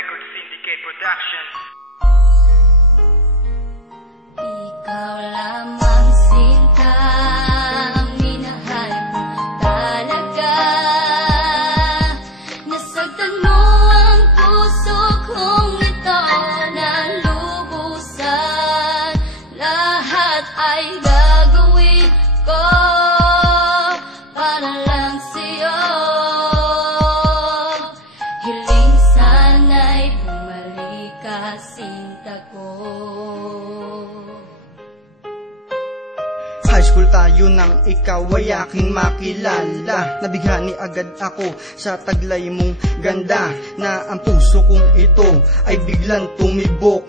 Records Syndicate Production. Ikaw lamang sinta, minahal mo talaga. Nasagtan mo ang puso kong ito ng lubusan. Lahat ay gagawin ko para lang sa'yo. Hiling sana'y bumalik ka, sinta ko. High school tayo nang ikaw ay aking makilala. Nabighani agad ako sa taglay mong ganda, na ang puso kong ito ay biglang tumibok.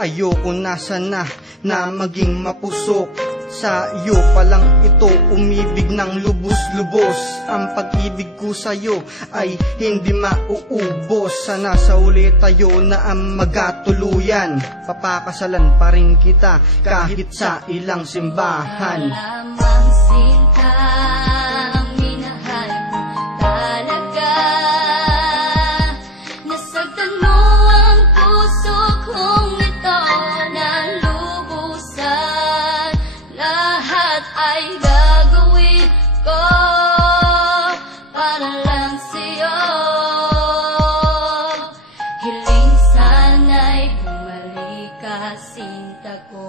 Ayoko na sana na maging mapusok. Sa iyo pa lang ito umibig ng lubos-lubos. Ang pag-ibig ko sa'yo ay hindi mauubos. Sana sa uli tayo na ang magkatuluyan. Papakasalan pa rin kita kahit sa ilang simbahan. Lamang sinta, minahal mo talaga. Nasagtan mo ang puso kong ito ng lubusan. Lahat ay gagawin ko para lang sa'yo. Hiling sana'y bumalik ka, sinta ko.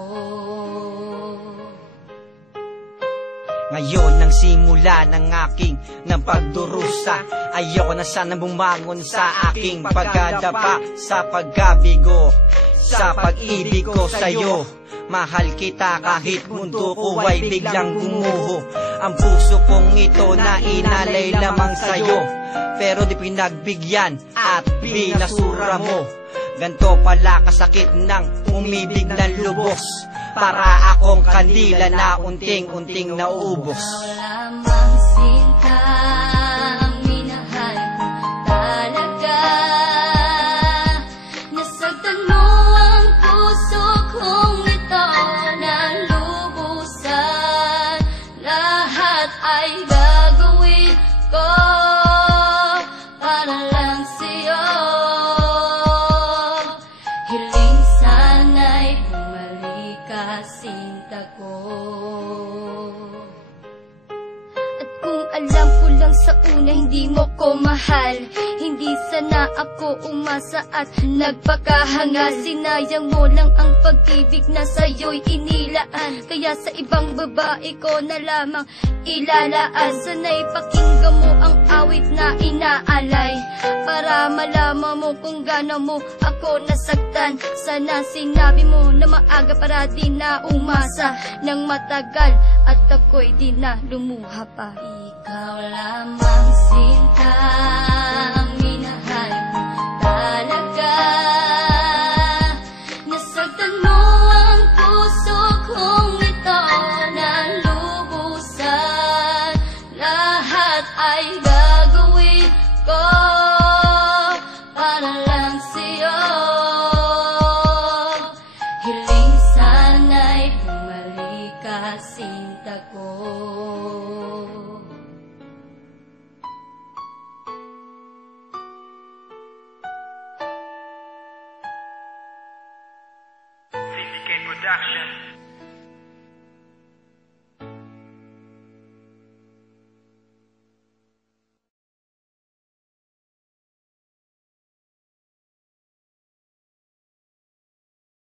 Ngayon ang simula ng aking ng pagdurusa. Ayoko na sana bumangon sa aking pagkadapa, sa pagkabigo, sa pag-ibig ko sa'yo. Mahal kita kahit mundo ko ay biglang gumuho. Ang puso kong ito na inalay lamang sa'yo, pero di pinagbigyan at binasura mo. Ganto pala kasakit ng umibig ng lubos. Para akong kandila na unting-unting naubos. Ikaw lamang sinta, minahal mo talaga. Nasagtan mo ang puso kong ito ng lubusan. Lahat ay gagawin ko para lang sa'yo. Hiling sana'y bumalik ka, sinta ko. At kung alam ko lang sa una hindi mo ko mahal, hindi sana ako umasa at nagpakahanga. Sinayang mo lang ang pag-ibig na sa'yo'y inilaan. Kaya sa ibang babae ko na lamang ilalaan. Sana'y pakinggan mo ang awit na inaalay, para malaman mo kung gaano mo ako nasaktan. Sana sinabi mo na maaga para di na umasa ng matagal, at ako'y di na lumuha pa. Ikaw lamang sinta, minahal mo talaga. Nasagtan mo ang puso kong ito ng lubusan. Lahat ay gagawin ko para lang sa'yo. Hiling sana'y bumalik ka, sinta ko. Syndicate Production.